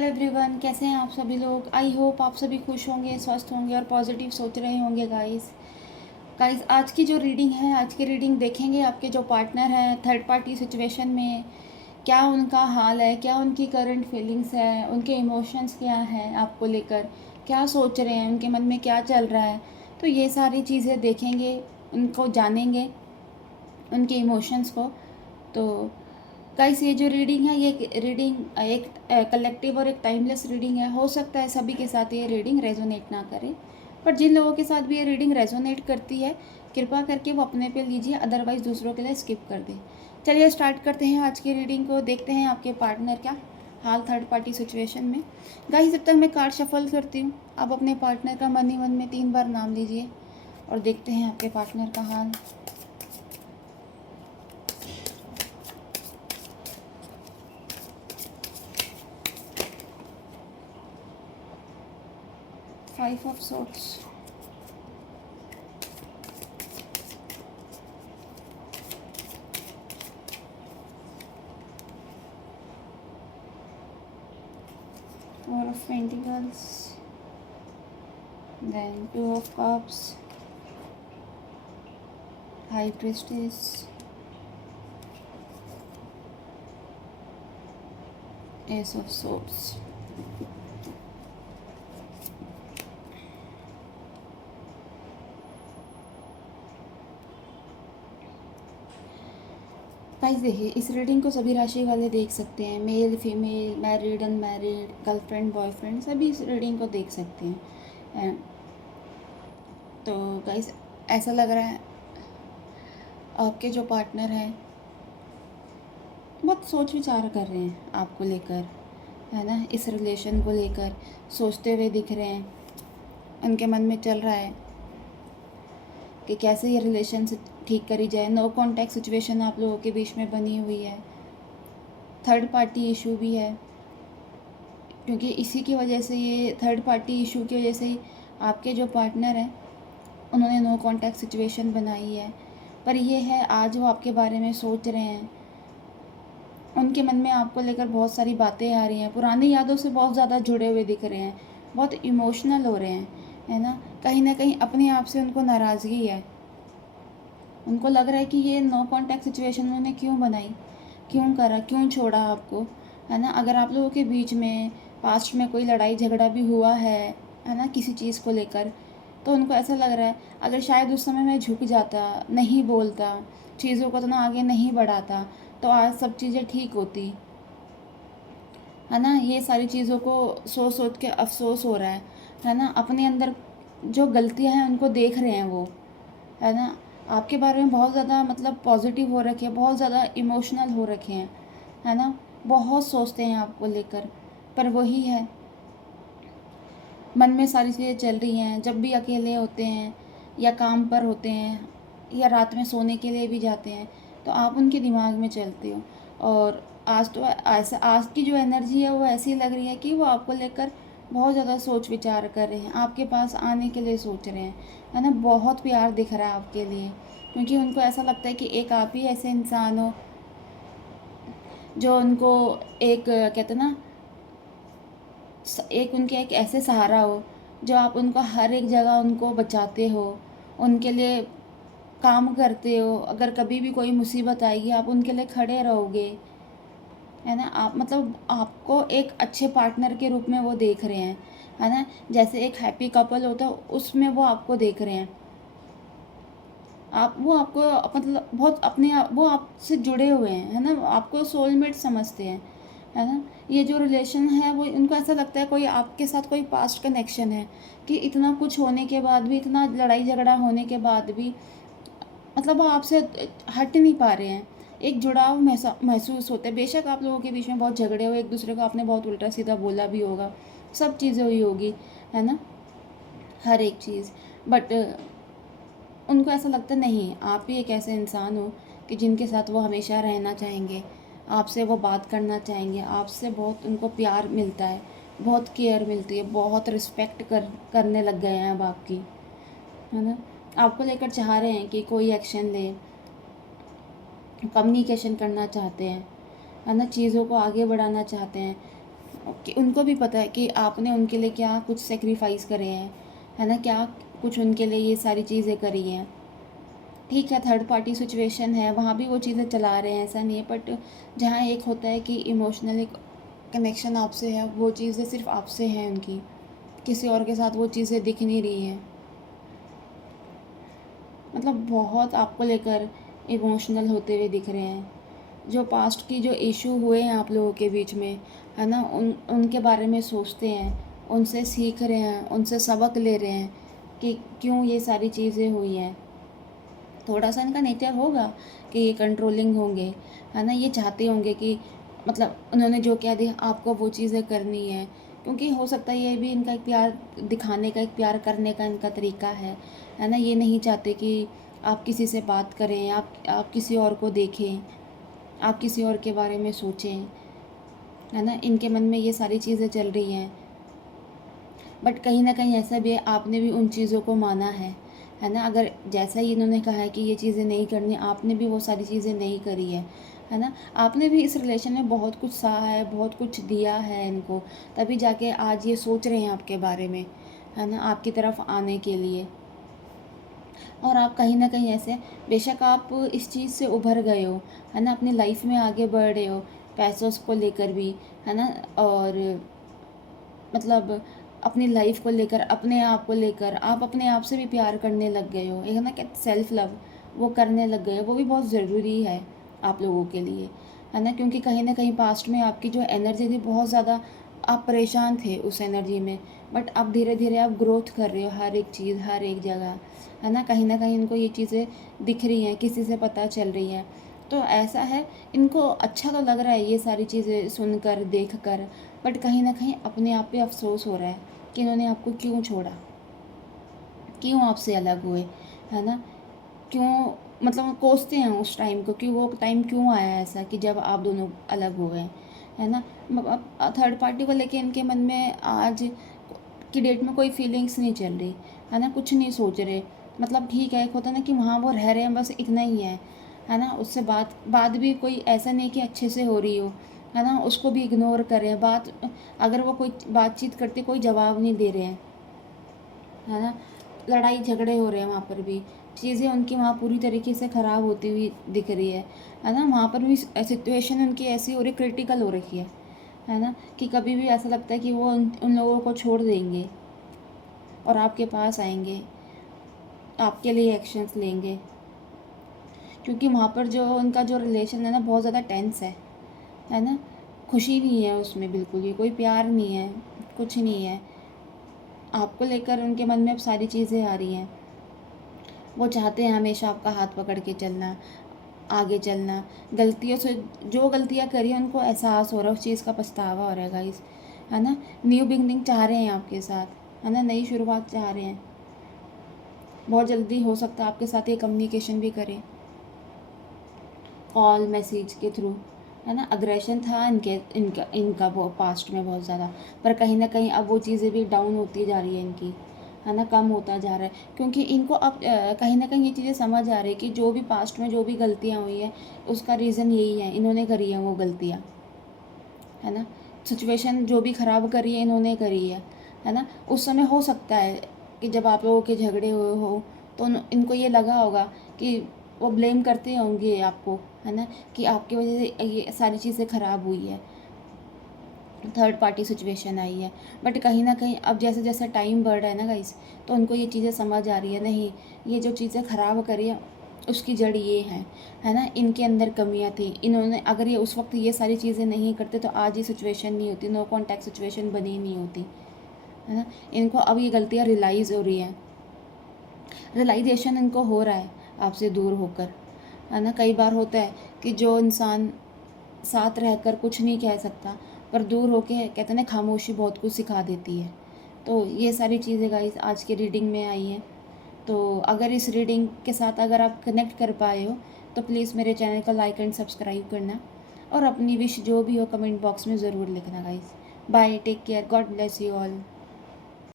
Hello everyone, कैसे हैं आप सभी लोग। आई होप आप सभी खुश होंगे, स्वस्थ होंगे और पॉजिटिव सोच रहे होंगे। गाइस आज की जो रीडिंग है, आज की रीडिंग देखेंगे आपके जो पार्टनर हैं थर्ड पार्टी सिचुएशन में क्या उनका हाल है, क्या उनकी करंट फीलिंग्स है, उनके इमोशंस क्या हैं आपको लेकर, क्या सोच रहे हैं, उनके मन में क्या चल रहा है। तो ये सारी चीज़ें देखेंगे, उनको जानेंगे, उनके इमोशंस को। तो गाइस ये जो रीडिंग है, ये रीडिंग एक कलेक्टिव और एक टाइमलेस रीडिंग है। हो सकता है सभी के साथ ये रीडिंग रेजोनेट ना करे, पर जिन लोगों के साथ भी ये रीडिंग रेजोनेट करती है कृपा करके वो अपने पे लीजिए, अदरवाइज़ दूसरों के लिए स्किप कर दें। चलिए स्टार्ट करते हैं आज की रीडिंग को। देखते हैं आपके पार्टनर क्या हाल थर्ड पार्टी सिचुएशन में। गाइस जब तक मैं कार्ड शफल करती हूँ, आप अपने पार्टनर का मन ही मन में 3 बार नाम लीजिए और देखते हैं आपके पार्टनर का हाल। Five of swords, Four of Pentacles, then Two of Cups, High Priestess, Ace of Swords। Guys देखिए, इस रीडिंग को सभी राशि वाले देख सकते हैं, male female, married unmarried, girlfriend boyfriend, सभी इस रीडिंग को देख सकते हैं। तो गाइस ऐसा लग रहा है आपके जो पार्टनर हैं बहुत सोच विचार कर रहे हैं आपको लेकर, है ना। इस रिलेशन को लेकर सोचते हुए दिख रहे हैं। उनके मन में चल रहा है कि कैसे ये रिलेशन से ठीक करी जाए। नो कॉन्टैक्ट सिचुएशन आप लोगों के बीच में बनी हुई है। थर्ड पार्टी इशू भी है, क्योंकि इसी की वजह से, ये थर्ड पार्टी इशू की वजह से ही आपके जो पार्टनर हैं उन्होंने नो कॉन्टैक्ट सिचुएशन बनाई है। पर ये है, आज वो आपके बारे में सोच रहे हैं। उनके मन में आपको लेकर बहुत सारी बातें आ रही हैं, पुरानी यादों से बहुत ज़्यादा जुड़े हुए दिख रहे हैं, बहुत इमोशनल हो रहे हैं, है ना कहीं अपने आप से उनको नाराज़गी है। उनको लग रहा है कि ये नो कॉन्टैक्ट सिचुएशन उन्होंने क्यों बनाई, क्यों करा, क्यों छोड़ा आपको, है ना। अगर आप लोगों के बीच में पास्ट में कोई लड़ाई झगड़ा भी हुआ है ना, किसी चीज़ को लेकर, तो उनको ऐसा लग रहा है अगर शायद उस समय मैं झुक जाता, नहीं बोलता, चीज़ों को तो ना आगे नहीं बढ़ाता, तो आज सब चीज़ें ठीक होती, है ना। ये सारी चीज़ों को सोच सोच के अफसोस हो रहा है ना। अपने अंदर जो गलतियां हैं उनको देख रहे हैं वो, है ना। आपके बारे में बहुत ज़्यादा मतलब पॉजिटिव हो रखे हैं, बहुत ज़्यादा इमोशनल हो रखे हैं, है ना। बहुत सोचते हैं आपको लेकर, पर वही है, मन में सारी चीज़ें चल रही हैं। जब भी अकेले होते हैं या काम पर होते हैं या रात में सोने के लिए भी जाते हैं, तो आप उनके दिमाग में चलते हो। और आज तो ऐसा, आज की जो एनर्जी है वो ऐसी लग रही है कि वो आपको लेकर बहुत ज़्यादा सोच विचार कर रहे हैं, आपके पास आने के लिए सोच रहे हैं, है ना। बहुत प्यार दिख रहा है आपके लिए, क्योंकि उनको ऐसा लगता है कि एक आप ही ऐसे इंसान हो जो उनको एक कहते हैं ना, एक उनके एक ऐसे सहारा हो जो आप उनका हर एक जगह उनको बचाते हो, उनके लिए काम करते हो। अगर कभी भी कोई मुसीबत आएगी आप उनके लिए खड़े रहोगे, है ना। आप मतलब आपको एक अच्छे पार्टनर के रूप में वो देख रहे हैं, है ना। जैसे एक हैप्पी कपल होता है उसमें वो आपको देख रहे हैं। आप वो आपको मतलब बहुत अपने आप वो आपसे जुड़े हुए हैं, है ना। आपको सोलमेट समझते हैं, है ना। ये जो रिलेशन है वो उनको ऐसा लगता है कोई आपके साथ कोई पास्ट कनेक्शन है, कि इतना कुछ होने के बाद भी, इतना लड़ाई झगड़ा होने के बाद भी मतलब वो आपसे हट नहीं पा रहे हैं। एक जुड़ाव महसूस होता है। बेशक आप लोगों के बीच में बहुत झगड़े हो, एक दूसरे को आपने बहुत उल्टा सीधा बोला भी होगा, सब चीज़ें हुई होगी, है ना, हर एक चीज़। बट उनको ऐसा लगता नहीं, आप ही एक ऐसे इंसान हो कि जिनके साथ वो हमेशा रहना चाहेंगे, आपसे वो बात करना चाहेंगे, आपसे बहुत उनको प्यार मिलता है, बहुत केयर मिलती है, बहुत रिस्पेक्ट करने लग गए हैं अब आपकी, है ना। आपको लेकर चाह रहे हैं कि कोई एक्शन ले, कम्युनिकेशन करना चाहते हैं, है ना, चीज़ों को आगे बढ़ाना चाहते हैं। कि उनको भी पता है कि आपने उनके लिए क्या कुछ सेक्रीफाइस करे हैं, है ना, क्या कुछ उनके लिए ये सारी चीज़ें करी हैं। ठीक है, थर्ड पार्टी सिचुएशन है, वहाँ भी वो चीज़ें चला रहे हैं, ऐसा नहीं है, बट जहाँ एक होता है कि इमोशनली कनेक्शन आपसे है, वो चीज़ें सिर्फ आपसे हैं उनकी, किसी और के साथ वो चीज़ें दिख नहीं रही हैं। मतलब बहुत आपको लेकर इमोशनल होते हुए दिख रहे हैं। जो पास्ट की जो इशू हुए हैं आप लोगों के बीच में, है ना, उनके बारे में सोचते हैं, उनसे सीख रहे हैं, उनसे सबक ले रहे हैं कि क्यों ये सारी चीज़ें हुई हैं। थोड़ा सा इनका नेचर होगा कि ये कंट्रोलिंग होंगे, है ना, ये चाहते होंगे कि मतलब उन्होंने जो कह दिया आपको वो चीज़ें करनी है, क्योंकि हो सकता है ये भी इनका एक प्यार दिखाने का, एक प्यार करने का इनका तरीका है ना। ये नहीं चाहते कि आप किसी से बात करें, आप किसी और को देखें, आप किसी और के बारे में सोचें, है ना। इनके मन में ये सारी चीज़ें चल रही हैं, बट कहीं ना कहीं ऐसा भी है आपने भी उन चीज़ों को माना है ना। अगर जैसा ही इन्होंने कहा है कि ये चीज़ें नहीं करनी, आपने भी वो सारी चीज़ें नहीं करी है ना। आपने भी इस रिलेशन में बहुत कुछ सहा है, बहुत कुछ दिया है इनको, तभी जाके आज ये सोच रहे हैं आपके बारे में, है ना, आपकी तरफ आने के लिए। और आप कहीं ना कहीं ऐसे, बेशक आप इस चीज़ से उभर गए हो, है ना, अपनी लाइफ में आगे बढ़ रहे हो, पैसों को लेकर भी, है ना, और मतलब अपनी लाइफ को लेकर, अपने आप को लेकर, आप अपने आप से भी प्यार करने लग गए हो, एक है ना कि सेल्फ लव, वो करने लग गए हो। वो भी बहुत ज़रूरी है आप लोगों के लिए, है ना, क्योंकि कहीं ना कहीं पास्ट में आपकी जो एनर्जी थी बहुत ज़्यादा, आप परेशान थे उस एनर्जी में, बट अब धीरे धीरे आप ग्रोथ कर रहे हो, हर एक चीज़, हर एक जगह, है ना। कहीं ना कहीं इनको ये चीज़ें दिख रही हैं, किसी से पता चल रही हैं, तो ऐसा है, इनको अच्छा तो लग रहा है ये सारी चीज़ें सुनकर, देख कर, बट कहीं ना कहीं अपने आप पे अफसोस हो रहा है कि इन्होंने आपको क्यों छोड़ा, क्यों आपसे अलग हुए, है ना, क्यों, मतलब कोसते हैं उस टाइम को कि वो टाइम क्यों आया ऐसा कि जब आप दोनों अलग हो गए, है ना। थर्ड पार्टी को लेके इनके मन में आज की डेट में कोई फीलिंग्स नहीं चल रही, है ना, कुछ नहीं सोच रहे। मतलब ठीक है, एक होता है ना कि वहाँ वो रह रहे हैं, बस इतना ही है ना। उससे बात भी कोई ऐसा नहीं कि अच्छे से हो रही हो, है ना, उसको भी इग्नोर कर रहे हैं। अगर वो कोई बातचीत करते, कोई जवाब नहीं दे रहे हैं, है ना। लड़ाई झगड़े हो रहे हैं वहाँ पर भी, चीज़ें उनकी वहाँ पूरी तरीके से ख़राब होती हुई दिख रही है ना। वहाँ पर भी सिचुएशन उनकी ऐसी हो रही, क्रिटिकल हो रखी है ना, कि कभी भी ऐसा लगता है कि वो उन लोगों को छोड़ देंगे और आपके पास आएंगे, आपके लिए एक्शंस लेंगे, क्योंकि वहाँ पर जो उनका जो रिलेशन है ना, बहुत ज़्यादा टेंस है ना। खुशी नहीं है उसमें, बिल्कुल भी कोई प्यार नहीं है, कुछ नहीं है। आपको लेकर उनके मन में अब सारी चीज़ें आ रही हैं। वो चाहते हैं हमेशा आपका हाथ पकड़ के चलना, आगे चलना। गलतियों से, जो गलतियाँ करी हैं उनको एहसास हो रहा है, उस चीज़ का पछतावा हो रहा है गाइस, है ना। न्यू बिगनिंग चाह रहे हैं आपके साथ, है ना, नई शुरुआत चाह रहे हैं। बहुत जल्दी हो सकता है आपके साथ ये कम्युनिकेशन भी करें, कॉल मैसेज के थ्रू, है ना। अग्रेशन था इनका इनका वो पास्ट में बहुत ज़्यादा, पर कहीं ना कहीं अब वो चीज़ें भी डाउन होती जा रही है इनकी, है ना, कम होता जा रहा है, क्योंकि इनको अब कहीं ना कहीं ये चीज़ें समझ आ रही है कि जो भी पास्ट में जो भी गलतियाँ हुई है, उसका रीज़न यही है, इन्होंने करी है वो गलतियाँ, है ना। सिचुएशन जो भी ख़राब करी है इन्होंने करी है ना। उस समय हो सकता है कि जब आप लोगों के झगड़े हुए हो, तो इनको ये लगा होगा कि वो ब्लेम करते होंगे आपको, है ना, कि आपकी वजह से ये सारी चीज़ें ख़राब हुई है, थर्ड पार्टी सिचुएशन आई है। बट कहीं ना कहीं अब जैसे जैसे टाइम बढ़ रहा है ना गाइस, तो उनको ये चीज़ें समझ आ रही है, नहीं, ये जो चीज़ें ख़राब करी है उसकी जड़ ये है ना, इनके अंदर कमियां थी। इन्होंने अगर ये उस वक्त ये सारी चीज़ें नहीं करते तो आज ये सिचुएशन नहीं होती, नो कॉन्टैक्ट सिचुएशन बनी नहीं होती, है ना। इनको अब ये गलतियाँ रियलाइज़ हो रही हैं, रियलाइजेशन इनको हो रहा है आपसे दूर होकर, है ना। कई बार होता है कि जो इंसान साथ रहकर कुछ नहीं कह सकता, पर दूर होके कहते हैं ना, खामोशी बहुत कुछ सिखा देती है। तो ये सारी चीज़ें गाइस आज की रीडिंग में आई हैं। तो अगर इस रीडिंग के साथ अगर आप कनेक्ट कर पाए हो, तो प्लीज़ मेरे चैनल को लाइक एंड सब्सक्राइब करना, और अपनी विश जो भी हो कमेंट बॉक्स में ज़रूर लिखना guys. Bye, take care, God bless you all.